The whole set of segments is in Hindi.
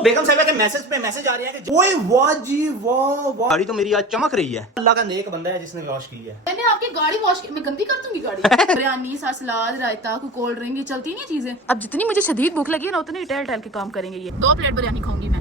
तो बेगम साहिबा के मैसेज पे मैसेज आ रहे हैं कि ओए वाह जी वाह वाह, गाड़ी तो मेरी आज चमक रही है। अल्लाह का नेक बंदा है जिसने वॉश की है। मैंने आपकी गाड़ी वॉश की, मैं गंदी कर दूंगी गाड़ी। बिरयानी, सलाद, रायता, कोई कोल्ड ड्रिंक, ये चलती नहीं चीजें। अब जितनी मुझे शदीद भूख लगी है ना उतनी टहल टहल के काम करेंगे ये। 2 प्लेट बिरयानी खाऊंगी मैं।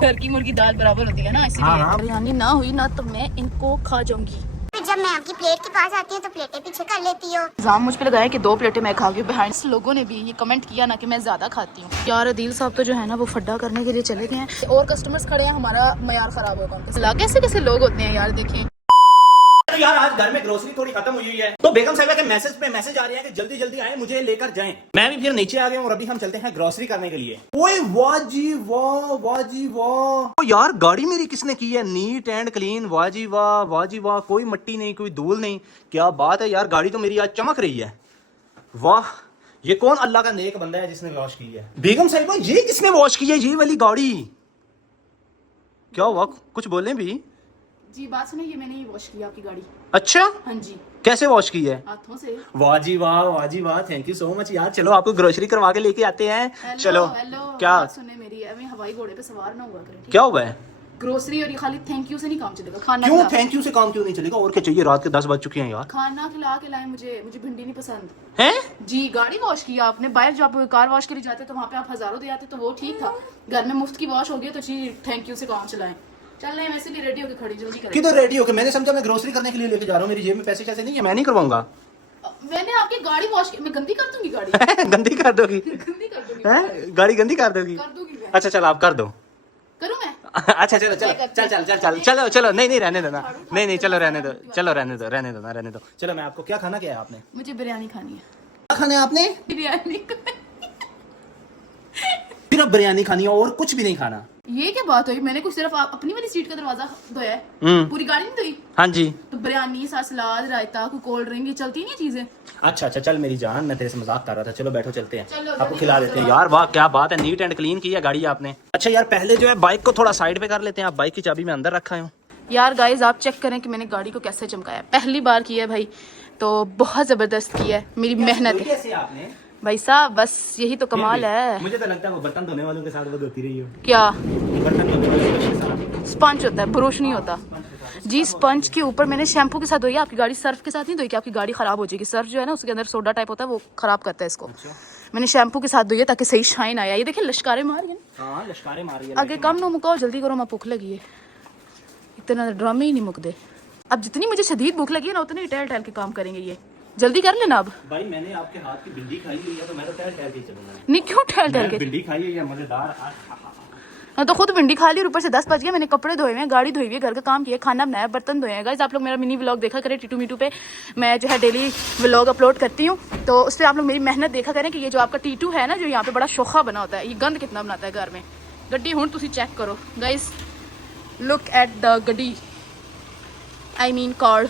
घर की मुर्गी दाल बराबर होती है ना, इसलिए बिरयानी ना हुई ना तो मैं इनको खा जाऊंगी। जब मैं आपकी प्लेट के पास आती हूँ तो प्लेटें पीछे कर लेती हो। इल्जाम मुझ पे लगाया कि 2 प्लेटें मैं खा गई। बिहाइंड लोगों ने भी ये कमेंट किया ना कि मैं ज्यादा खाती हूँ। यार अदील साहब तो जो है ना वो फड्डा करने के लिए चले गए हैं और कस्टमर्स खड़े हैं, हमारा मयार खराब होगा। कैसे कैसे लोग होते हैं यार, देखें। तो यार आज घर में ग्रोसरी थोड़ी खत्म हुई है, तो बेगम साहिबा के मैसेज पे मैसेज आ रहे हैं कि जल्दी जल्दी आए, मुझे लेकर जाएं। मैं भी फिर नीचे आ गया और अभी हम चलते हैं ग्रोसरी करने के लिए। ओए वाह जी वाह, वाह जी वाह। तो यार गाड़ी मेरी किसने की है, नीट एंड क्लीन, वाह जी वाह, वाह जी वाह, कोई मट्टी नहीं, कोई धूल नहीं। क्या बात है यार, गाड़ी तो मेरी आज चमक रही है। वाह, ये कौन अल्लाह का नेक बंदा है जिसने वॉश की है। बेगम साहिबा ये किसने वॉश की है, ये वाली गाड़ी? क्या हुआ, कुछ बोले भी? जी बात सुनिए, ये मैंने ही वॉश किया आपकी गाड़ी। अच्छा, हाँ जी। कैसे वॉश की है? हाथों से। वाह जी वाह, वाह जी वाह, थैंक यू सो मच यार। चलो आपको ग्रोसरी करवा के लेके आते हैं। चलो हेलो, क्या सुने मेरी, अभी हवाई घोड़े पे सवार ना हुआ करें। क्या हुआ है? ग्रोसरी और ये खाली थैंक यू से नहीं काम चलेगा। खाना क्यों खिला- थैंक यू से काम क्यों नहीं चलेगा? और क्या चाहिए, रात के 10 बज चुके हैं यार। खाना खिला के लाए, मुझे भिंडी नहीं पसंद हैं? जी। गाड़ी वॉश किया आपने, बाहर जब कार वॉश के लिए जाते तो वहाँ पे आप हजारों दे आते तो वो ठीक था। घर में मुफ्त की वॉश हो गई तो जी थैंक यू से काम चलाएं। चल रहे हैं, वैसे भी रेडी होके खड़ी, जल्दी करें। किधर रेडी होके? मैंने समझा मैं ग्रोसरी करने के लिए लेके जा रहा हूँ, मेरी जेब में पैसे कैसे नहीं है, मैं नहीं करवाऊंगा। मैंने आपकी गाड़ी वॉश की, मैं गंदी कर दूंगी गाड़ी। गंदी कर दोगी? गंदी कर दूंगी। हैं? गाड़ी गंदी कर दोगी? कर दूंगी मैं। अच्छा चल आप कर दो। करूँ मैं? अच्छा चलो चलो चल चल चल चल चलो चलो, नहीं नहीं रहने दो ना, नहीं नहीं चलो रहने दो, चलो रहने दो, रहने दो ना, रहने दो। चलो मैं आपको क्या खाना क्या है आपने? मुझे बिरयानी खानी है। क्या खाना है आपने? बिरयानी। सिर्फ बिरयानी खानी है और कुछ भी नहीं खाना? ये क्या बात हुई, मैंने कुछ सिर्फ अपनी वाली सीट का दरवाजा धोया है, पूरी गाड़ी नहीं धोई। हाँ जी। तो बिरयानी, सलाद, रायता, कोई कोल्ड ड्रिंक, ये चलती नहीं चीजें। अच्छा अच्छा चल मेरी जान, मैं तेरे से मजाक कर रहा था। चलो बैठो चलते हैं, चलो, आपको जल्दी खिला करो, देते हैं। चलो। यार वाह क्या बात है, नीट एंड क्लीन की है गाड़ी आपने। अच्छा यार पहले जो है बाइक को थोड़ा साइड पे कर लेते हैं, आप बाइक की चाबी में अंदर रखा हूँ। यार गाइज आप चेक करें कि मैंने गाड़ी को कैसे चमकाया। पहली बार किया है भाई, तो बहुत जबरदस्त किया है, मेरी मेहनत है कैसे आपने भाई साहब, बस यही तो कमाल है। मुझे तो लगता है वो बर्तन धोने वालों के साथ वो धोती रही हो। क्या बर्तन धोने वालों के साथ स्पंज होता है, ब्रश नहीं होता जी। स्पंज के ऊपर मैंने शैम्पू के साथ धोई है। आपकी गाड़ी सर्फ के साथ नहीं धोई कि आपकी गाड़ी खराब हो जाएगी। सर्फ जो है ना उसके अंदर सोडा टाइप होता है, वो खराब करता है इसको। मैंने शैम्पू के साथ धोई है ताकि सही शाइन आया। ये देखिए लश्कारे मार रही है। हाँ लश्कारे मारी है। आगे कम ना मुकाओ, जल्दी करो, मैं भूख लगी है। इतना ड्रामे ही नहीं मुकदे। अब जितनी मुझे शदीद भूख लगी है ना उतनी टहल टहल के काम करेंगे ये। जल्दी कर लेना अब। भाई मैंने आपके हाथ की भिंडी खाई हुई है तो मैं तो टहल टहल के चलूंगा। नहीं क्यों टहल टहल के? भिंडी खाई हुई है मजेदार। हाँ तो खुद भिंडी खा ली और ऊपर से 10 बज गया। मैंने कपड़े धोए हैं, गाड़ी धोई हुई है, घर का काम किया, खाना बनाया, बर्तन धोए हैं। गाइस आप लोग मेरा मिनी व्लॉग देखा करें टिटू मीटू पे। मैं जो है डेली व्लॉग अपलोड करती हूँ, तो उस पर आप लोग मेरी मेहनत देखा करें कि ये जो आपका टीटू है ना, जो यहाँ पे बड़ा शोखा बना होता है, ये गंद कितना बनाता है घर में। गड्डी हूँ तुसी चेक करो गाइस, लुक एट द गड्डी, आई मीन कार।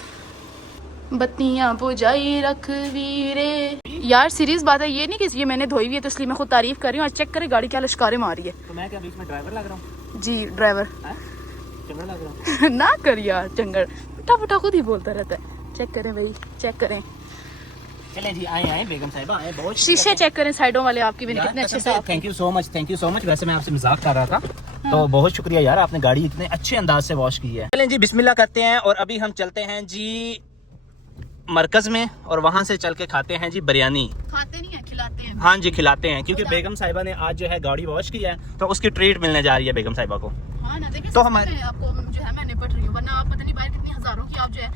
बत्तियां बुझाई रख वीरे। यार सीरियस बात है, ये नहीं कि ये मैंने धोई हुई है तो इसलिए मैं खुद तारीफ कर रही हूँ। आज चेक करें गाड़ी क्या लश्कारे मार रही है। तो मैं क्या बीच में ड्राइवर लग रहा हूँ? जी ड्राइवर चंगा लग रहा हूँ? ना कर यार, चंगड़ फटा फटा खुद ही बोलता रहता है। चेक करें भाई, चेक करें। चलें जी, आए आए बेगम साहिबा आए। बहुत शीशे चेक करें साइडों वाले आपकी, मैंने कितने अच्छे से। Thank you so much, thank you so much. वैसे मैं आपसे मजाक कर रहा था, तो बहुत शुक्रिया यार, आपने गाड़ी इतने अच्छे अंदाज से वॉश की है। चलें जी बिस्मिल्लाह करते हैं और अभी हम चलते हैं जी मरकज में और वहां से चल के खाते हैं जी बिरयानी। खाते नहीं है, खिलाते हैं। हाँ जी खिलाते हैं, क्योंकि बेगम साहिबा ने आज जो है गाड़ी वॉश की है तो उसकी ट्रीट मिलने जा रही है बेगम साहिबा को। हाँ ना, देखिए तो तो हमारे आपको जो है मैं निपट रही हूँ, वरना आप पता नहीं बाहर कितनी हजारों की आप जो है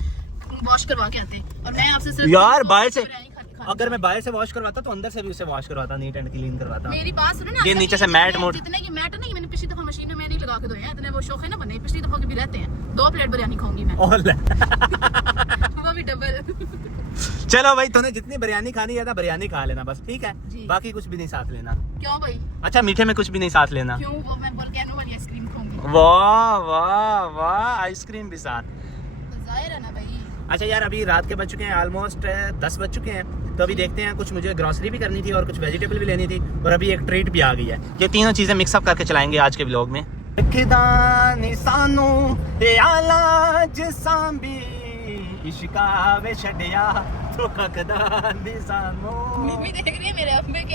वॉश करवा के आते हैं और मैं आपसे सिर्फ यार बाहर से, बिरयानी खा- अगर मैं बाहर से वॉश करवाता तो अंदर से भी उसे वॉश करवाता, नीट एंड क्लीन करवाता। मेरी बात सुनो ना, ये नीचे से मैट मोड़, जितने ये मैट नहीं, मैंने पिछली दफा मशीन में नहीं लगा के धोए हैं, इतने वो शौक है ना बने, पिछली दफा के भी रहते हैं। 2 प्लेट बिरयानी खाऊंगी मैं, वो भी डबल। चलो भाई तूने जितनी बिरयानी खानी है ना बिरयानी खा लेना बस, ठीक है? जी। बाकी कुछ भी नहीं साथ लेना। क्यों भाई? अच्छा मीठे में कुछ भी नहीं साथ लेना? क्यों? वो मैं वोल्केनो वाली आइसक्रीम खाऊंगी। वाह वाह वाह, आइसक्रीम भी साथ। तो जाहिर है ना भाई। अच्छा यार अभी रात के बज चुके हैं ऑलमोस्ट 10 बज चुके हैं, तो अभी देखते हैं, कुछ मुझे ग्रोसरी भी करनी थी और कुछ वेजिटेबल भी लेनी थी और अभी एक ट्रीट भी आ गई है। ये तीनों चीजें मिक्सअप करके चलाएंगे आज के व्लॉग में। मम्मी देख रही है मेरे आप में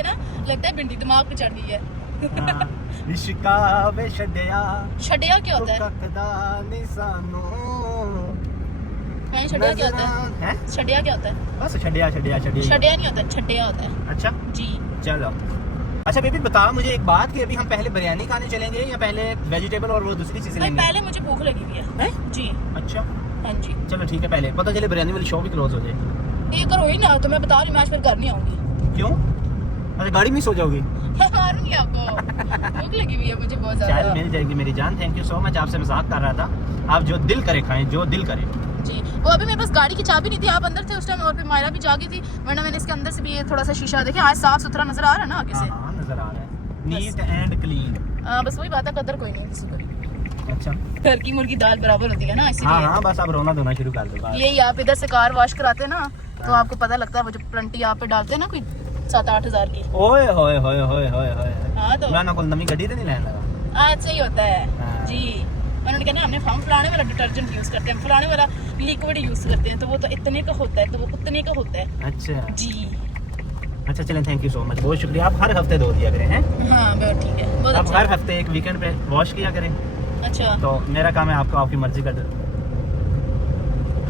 लगता है भिंडी दिमाग पे चढ़ गई है। इश्का वे छड्डिया छड़िया क्या होता है? ककदा नहीं सानू नहीं, छड़िया क्या होता है? हैं? छड़िया क्या होता है? बस छड्डिया छड्डिया छड्डिया छड़िया नहीं होता, छड़िया होता है अच्छा जी। चलो। अच्छा बेबी बताओ मुझे एक बात कि अभी हम पहले बिरयानी खाने चलेंगे या पहले वेजिटेबल और वो दूसरी चीजें भाई लेंगे? पहले मुझे भूख लगी हुई है हैं? जी। अच्छा हाँ जी, चलो ठीक है, पहले पता चले बिरयानी वाली शॉप भी क्लोज हो जाए। ये करो ही ना, तो मैं बता रही हूँ, मैं आज फिर घर नहीं आऊंगी। क्यों? अच्छा गाड़ी में सो जाओगी? मारूंगी आपको, भूख लगी हुई है मुझे बहुत चल ज्यादा मिल जाएगी मेरी जान, थैंक यू सो मच। आपसे मजाक कर रहा था, आप जो दिल करे खाएं, जो दिल करे। जी। वो अभी मेरे पास गाड़ी की चाबी नहीं थी, आप अंदर थे उस टाइम, और फिर मायरा भी जागी थी, वरना मैंने इसके अंदर से भी ये थोड़ा सा शीशा देखे, आज साफ सुथरा नजर आ रहा है ना आगे से। हाँ नजर आ रहा है, नीट एंड क्लीन। बस वही बात है, कदर कोई नहीं किसी को। अच्छा घर की मुर्गी दाल बराबर होती है ना, हाँ इसीलिए। हाँ बस अब रोना धोना शुरू कर दो बस। यही आप इधर से कार वॉश कराते हैं ना, तो आपको पता लगता है वो जो प्लंटी आप पे डालते हैं ना, कोई 7-8 हज़ार की। ओए होए होए होए होए होए हाँ तो मैं ना कोई नवी गड्डी तो नहीं लेने लगा। आज सही होता है हाँ। जी। उन्होंने कहना हमने हम फलाने वाला डिटर्जेंट यूज करते हैं, फलाने वाला लिक्विड यूज करते हैं, तो वो तो इतने का होता है, तो वो उतने का होता है अच्छा जी। अच्छा चलें, थैंक यू सो मच, बहुत शुक्रिया। आप हर हफ्ते धो दिया करें हैं? हाँ बहुत ठीक है, बहुत आप अच्छा। हर हफ्ते एक वीकेंड पे वॉश किया करें, अच्छा तो मेरा काम है आपको आपकी मर्जी का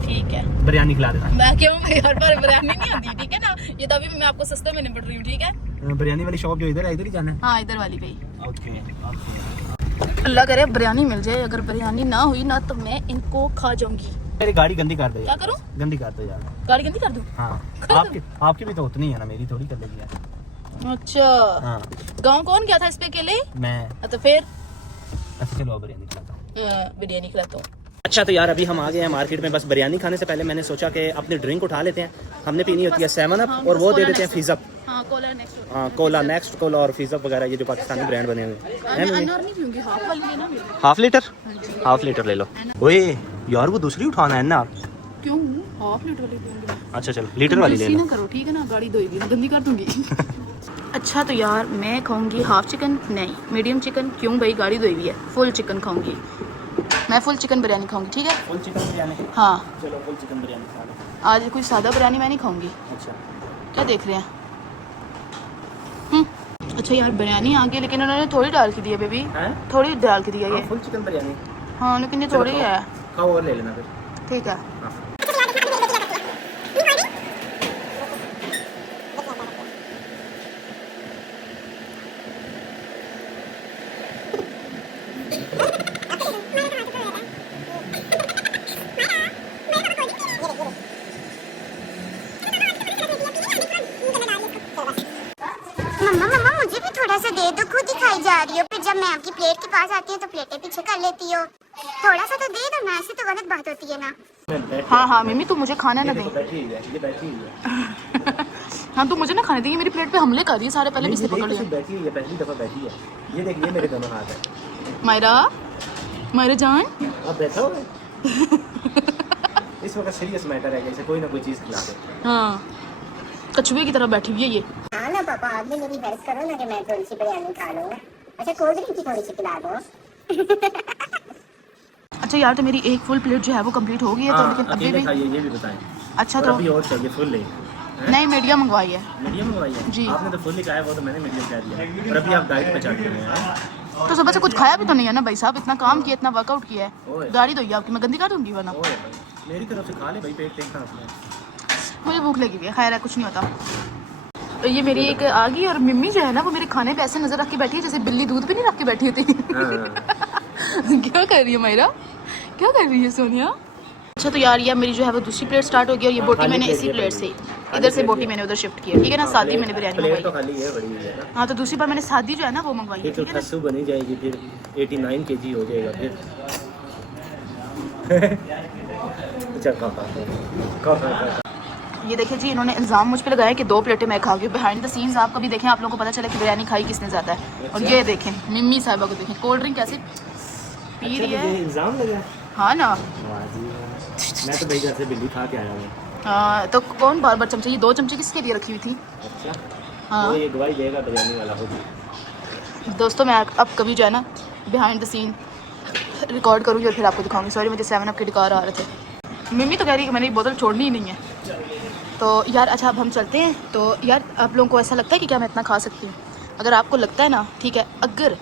ठीक है। बिरयानी खिला देना। मैं क्यों, मैं हर बार बिरयानी नहीं आती, ठीक है ना, ये तो अभी मैं आपको सस्ते में निपट रही हूँ, ठीक है। बिरयानी वाली शॉप जो इधर है, इधर ही जाना है। हाँ इधर वाली पे। ओके अल्लाह करे बिरयानी मिल जाए, अगर बिरयानी ना हुई ना तो मैं इनको खा जाऊंगी। मेरी गाड़ी गंदी कर दे क्या यार, करूँ? गंदी कर दो यार। गाड़ी गंदी कर दूँ? हाँ कर आपकी आपकी भी तो उतनी है ना, मेरी थोड़ी कर लेगी यार। अच्छा हाँ गाँव कौन गया था इस पे अकेले? मैं तो फिर अच्छा चलो अब बिरयानी खिलाता हूँ। बिरयानी खिलाता हूँ। अच्छा तो यार अभी हम आ गए हैं मार्केट में, बस बिरयानी खाने से पहले मैंने सोचा कि अपनी ड्रिंक उठा लेते हैं। हमने पीनी होती है 7 अप हाँ, और वो बस दे कोला देते हैं नेक्स्ट। फिज़अप। हाँ कोला नेक्स्ट। हाँ कोला नेक्स्ट, कोला और फिज़अप वगैरह, ये जो पाकिस्तानी ब्रांड बने हुए हैं। मैं अनार नहीं पीऊंगी, हाफ वाली लेना मेरे को। Half litre? हाँ जी। हाफ लीटर ले लो। ओए यार वो दूसरी उठाना है ना। क्यों? हाफ लीटर वाली पीऊंगी। अच्छा चलो लीटर वाली ले लो। ना करो ठीक है ना, गाड़ी धोएगी, गंदी कर दूंगी। अच्छा तो यार मैं खाऊंगी हाफ चिकन, नहीं मीडियम चिकन। क्यों भाई, गाड़ी धोई हुई है। फुल चिकन खाऊंगी मैं, फुल चिकन बिरयानी खाऊंगी, ठीक है। Full chicken biryani? हाँ चलो फुल चिकन बिरयानी खा लो। आज कोई सादा बिरयानी मैं नहीं खाऊंगी। अच्छा क्या देख रहे हैं? अच्छा यार बिरयानी आ गई, लेकिन उन्होंने थोड़ी डाल के दी है बेबी, हैं? थोड़ी डाल के दी है ये। फुल चिकन बिरयानी हाँ लेकिन ये चलो थोड़ी खाओ। है। खाओ और ले लेना फिर। ठीक है। मम्मा मम्मा मुझे भी थोड़ा सा दे दो, खुद ही खाई जा रही हो, फिर जब मैं आपकी प्लेट के पास आती हूँ तो प्लेटें पीछे कर लेती हो। थोड़ा सा तो दे दो ना, ऐसे तो गलत बात होती है ना। हाँ हाँ मिमी तू मुझे खाना ना दे। बैठी हुई है, ये बैठी हुई है। हाँ तू मुझे ना खाने देगी, मेरी प्लेट पे हमले कर रही है सारे, पहले भी इसे पकड़ लिया। बैठी हुई है, पहली दफा बैठी है। ये देखिए मेरे दोनों हाथ है। मायरा, मायरा जान। आप बैठा हो इस वक्त सीरियस मैटर है, जैसे कोई ना कोई चीज खिला दे। हाँ कछुए की तरह बैठी हुई है ये। हाँ ना पापा, आप भी मेरी हेल्प करो ना कि मैं थोड़ी सी बिरयानी खा लूँ। अच्छा कोल्ड ड्रिंक की थोड़ी सी पिला दो। अच्छा यार तो मेरी एक फुल प्लेट जो है वो कंप्लीट हो गई है, तो लेकिन अभी भी। खाइए, ये भी बताएं। अच्छा और तो अभी और चाहिए फुल ले। नहीं मीडियम मंगवाई है। मीडियम मंगवाई है जी। आपने तो फुल ही कहा है, वो तो मैंने मीडियम कह दिया। और अभी आप डाइट पे चढ़ गए हैं। तो सुबह से कुछ खाया भी तो नहीं है ना भाई साहब, इतना काम किया, इतना वर्कआउट किया ओए। है, गाड़ी धोई आपकी, मैं गंदी कर दूंगी वरना। ओए भाई मेरी तरफ से खा ले भाई, पेट देखना अपना। मुझे भूख लगी हुई है, खैर है कुछ नहीं होता। तो ये मेरी एक आ गई, और मिम्मी जो है ना वो मेरे खाने पे ऐसे नजर रख के बैठी है जैसे बिल्ली दूध पे नहीं रख के बैठी होती। क्या कर रही है मायरा, क्या कर रही है सोनिया? अच्छा तो यार ये मेरी जो है वो दूसरी प्लेट स्टार्ट हो गई, और ये बोटी मैंने इसी प्लेट से, इधर से बोटी मैंने उधर शिफ्ट किया, ठीक है ना। सादी मैंने बिरयानी प्लेट तो मंगवाई। खाली है, बड़ी हुई है ना। हाँ तो दूसरी बार मैंने सादी जो है ना वो मंगवाई है, फिर तो ठीक है ना। खस्सू बनी जाएगी, फिर 89 kg हो जाएगा फिर। अच्छा खा। ये देखिए जी, इन्होंने इल्ज़ाम मुझ पे लगाया कि 2 प्लेटें मैं खा गई। बिहाइंड द सीन्स आप कभी देखें, आप लोगों को पता चला कि बिरयानी खाई किसने ज़्यादा है। और ये देखें मिम्मी साहिबा को देखें, कोल्ड ड्रिंक कैसे पी रही है। इल्जाम लगा। हाँ ना। मैं तो भाई घर से बिल्ली खा के आया हूँ। हाँ तो कौन बार बार चमचे, ये 2 चमचे किसके लिए रखी हुई थी? अच्छा हाँ वो ये गवाही देगा बिरयानी वाला होगी। दोस्तों मैं अब कभी जो है ना बिहाइंड द सीन रिकॉर्ड करूँगी और फिर आपको दिखाऊंगी। सॉरी मुझे 7 अप के डिकार आ रहे थे। मिम्मी तो कह रही है कि मैंने ये बोतल छोड़नी ही नहीं है। तो यार अच्छा अब हम चलते हैं। तो यार आप लोगों को ऐसा लगता है कि क्या मैं इतना खा सकती हूँ? अगर आपको लगता है ना, ठीक है, अगर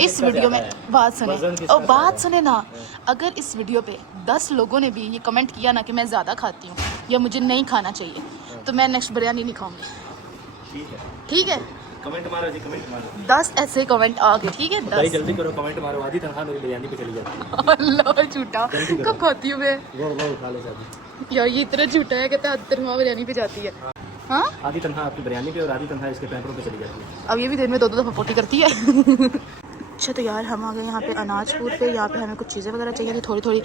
इस वीडियो में बात सुने ना, अगर इस वीडियो पे 10 लोगों ने भी ये कमेंट किया ना कि मैं ज़्यादा खाती हूँ या मुझे नहीं खाना चाहिए, तो मैं नेक्स्ट बिरयानी नहीं खाऊंगी। ठीक है, कमेंट मारो जी, कमेंट मारो। 10 ऐसे कमेंट आ गए, ठीक है, 10। जल्दी करो, कमेंट मारो। आधी तनख्वाह मेरी बिरयानी पे चली जाती है। अल्लाह झूठा, कब खाती हूँ मैं? वो खा ले साथी। यार ये इतना झूठा है, कहता है आधी तनख्वाह बिरयानी पे जाती है। हाँ, आधी तनख्वाह आपकी बिरयानी पे और आधी तनख्वाह इसके पैंपरों पे चली जाती है। अब ये भी दिन में 2-2 दफ़ा पोटी करती है। अच्छा तो यार हम आ गए यहाँ पे अनाजपुर पे। यहाँ पे हमें कुछ चीज़ें वगैरह चाहिए थी, थोड़ी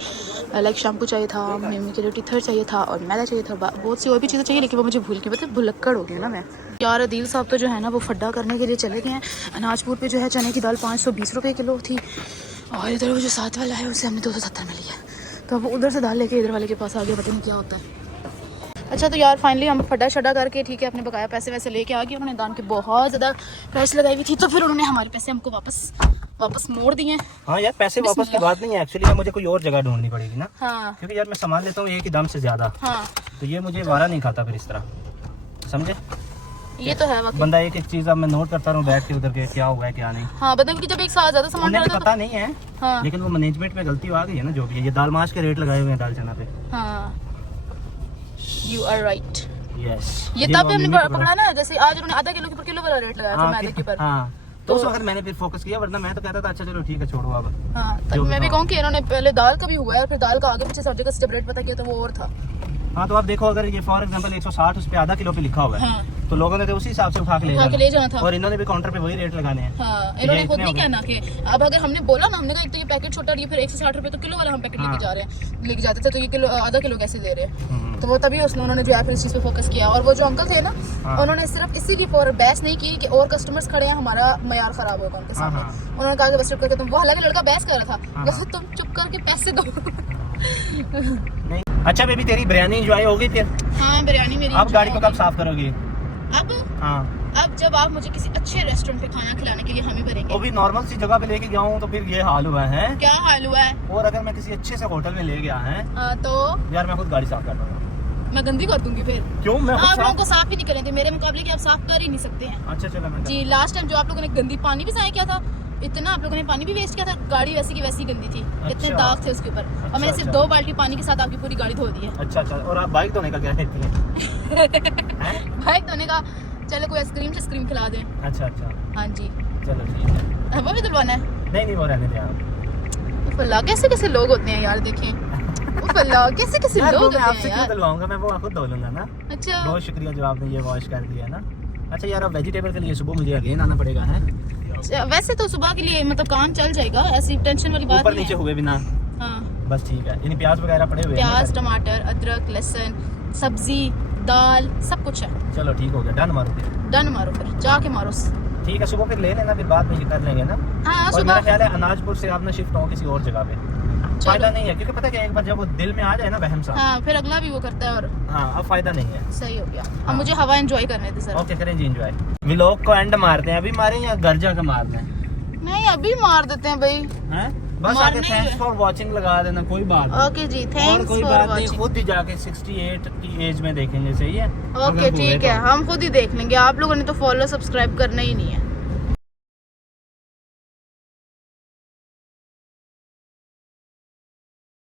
लाइक शैम्पू चाहिए था, मम्मी के लिए टीथर चाहिए था और मैदा चाहिए था, बहुत सी और भी चीज़ें चाहिए, लेकिन वो मुझे भूल गई, मतलब भुलक्कड़ हो गई ना मैं। यार अदील साहब तो जो है ना वो फड्डा करने के लिए चले गए हैं। अनाजपुर पे जो है चने की दाल 520 रुपये किलो थी और इधर वो जो साथ वाला है उसे हमने 270 में लिया। तो अब उधर से दाल लेके इधर वाले के पास आ गया, पता नहीं क्या होता है। अच्छा तो यार फाइनली हम फटा शटा करके, ठीक है, अपने बकाया पैसे वैसे लेके आ गए। उन्होंने दान के बहुत ज़्यादा प्राइस लगाई हुई थी, तो फिर उन्होंने हमारे पैसे हमको वापस मोड़ दिए। हाँ यार, पैसे वापस की बात नहीं है एक्चुअली, मुझे कोई और जगह ढूंढनी पड़ेगी ना। हाँ, क्योंकि यार मैं सामान लेता हूँ एक ही दाम से ज्यादा। हाँ, तो ये मुझे वारा नहीं खाता फिर इस तरह, समझे? ये तो है वाकई। बंदा एक एक चीज अब मैं नोट करता रहूँ बैठ के उधर के, क्या हुआ है क्या नहीं। हाँ, बंदा क्योंकि जब एक साथ ज़्यादा सामान उन्हें भी डाला पता नहीं है। हाँ, लेकिन वो मैनेजमेंट में गलती आ गई है ना, जो भी है। ये दाल माश के रेट लगाए हुए हैं दाल चना पे। हाँ, यू आर राइट। यस, ये तब हमने पकड़ा ना, जैसे आज उन्होंने आधा किलो के ऊपर किलो वाला रेट लगाया था मैदे के ऊपर। हाँ, तो उस वक्त मैंने फिर फोकस किया, वरना मैं तो कहता था अच्छा चलो ठीक है छोड़ो अब। हाँ, तब मैं भी कहूँ कि इन्होंने पहले दाल का भी हुआ है और फिर दाल का आगे पीछे सब जगह स्टेप रेट पता किया तो वो और था। हाँ, तो आप देखो अगर ये फॉर एग्जांपल 160 उस पे आधा किलो पे लिखा हुआ है, हाँ, तो लोगों ने तो उसी हिसाब से उठा के ले जाना था और इन्होंने भी काउंटर पे वही रेट लगाने हैं। हाँ, इन्होंने खुद नहीं कहना कि अब अगर हमने बोला ना, हमने कहा एक तो ये पैकेट छोटा और ये फिर 160 रुपए तो किलो वाला हम पैकेट लेके जाते थे, तो ये किलो आधा किलो कैसे दे रहे हैं? तो वो तभी उन्होंने जो है फिर इस चीज़ पे फोकस किया। और वो जो अंकल थे ना, उन्होंने सिर्फ इसीलिए फॉर बहस नहीं की कि और कस्टमर्स खड़े हैं, हमारा मयार खराब होगा उनके सामने। उन्होंने कहा कि बस चुप करके तुम, वो हालांकि लड़का बहस कर रहा था, तुम चुप करके पैसे दो। नहीं, अच्छा बेबी तेरी बिरयानी एंजॉय हो गई फिर? हाँ, बिरयानी मेरी। अब गाड़ी को कब साफ करोगी? अब हाँ, अब जब आप मुझे किसी अच्छे रेस्टोरेंट पे खाना खिलाने के लिए हम ही भरेंगे। वो भी नॉर्मल सी जगह पे लेके गया हूँ तो फिर ये हाल हुआ है। क्या हाल हुआ है? और अगर मैं किसी अच्छे से होटल में ले गया है तो यार मैं खुद गाड़ी साफ कर दूंगा। मैं गंदी कर दूंगी फिर। क्यों? मैं आप लोगों को साफ ही नहीं करेंगे, मेरे मुकाबले कि आप साफ कर ही नहीं सकते हैं। अच्छा चलो मैं जी, लास्ट टाइम जो आप लोगों ने गंदी पानी भी ज़ाया किया था, इतना आप लोगों ने पानी भी वेस्ट किया था, गाड़ी वैसी की वैसी गंदी थी, इतने दाग थे उसके ऊपर, और मैंने सिर्फ 2 बाल्टी पानी के साथ आपकी पूरी गाड़ी धो दी है। अच्छा, और आप बाइक धोने का क्या कहती हैं? बाइक धोने का, चलो कोई आइसक्रीम खिला दें। अच्छा, हाँ जी, चलो ठीक है। वो भी दिलवाना है? नहीं वो रहने दें आप। अल्लाह, कैसे लोग होते हैं यार, देखें अल्लाह कैसे लोग होते हैं आपसे क्यों यार। दिलवाऊंगा, मैं वो खुद धो लूंगा ना। अच्छा, बहुत शुक्रिया जो आपने ये वॉश कर दिया ना। अच्छा यार, अब वेजिटेबल के लिए सुबह मुझे अगेन आना पड़ेगा है? वैसे तो सुबह के लिए मतलब काम चल जाएगा, ऐसी टेंशन वाली बात ऊपर नहीं नीचे है। हुए बिना। हाँ, बस ठीक है, यानी प्याज वगैरह पड़े हुए हैं? प्याज, टमाटर, अदरक, लहसुन, सब्जी, दाल, सब कुछ है। चलो ठीक हो गया, डन मारो फिर। डन मारो, फिर जाके मारो। ठीक है, सुबह फिर ले लेना, फिर बाद में ये कर लेंगे ना। हाँ, और सुबह मेरा ख्याल है अनाजपुर से आप ना शिफ्ट हो किसी और जगह पे, फायदा नहीं है, क्योंकि पता क्या, एक बार जब वो दिल में आ जाए ना बहम सा, हाँ, फिर अगला भी वो करता है और हाँ अब फायदा नहीं है। सही हो गया। अब मुझे हवा एंजॉय करने दे सर। ओके, करें जी एंजॉय। व्लॉग को एंड मारते हैं, अभी मारें या घर जाकर मारते हैं? नहीं, अभी मार देते हैं भाई। हैं? बस मारना आके ही थैंक्स है। फॉर वाचिंग लगा देना, कोई बात नहीं। ओके जी, और थैंक्स कोई फॉर बात नहीं, वाचिंग। खुद ही जाके 68 की एज में देखेंगे, सही है? ओके ठीक है, हम खुद ही देख लेंगे, आप लोगों ने तो फॉलो सब्सक्राइब करना ही नहीं है।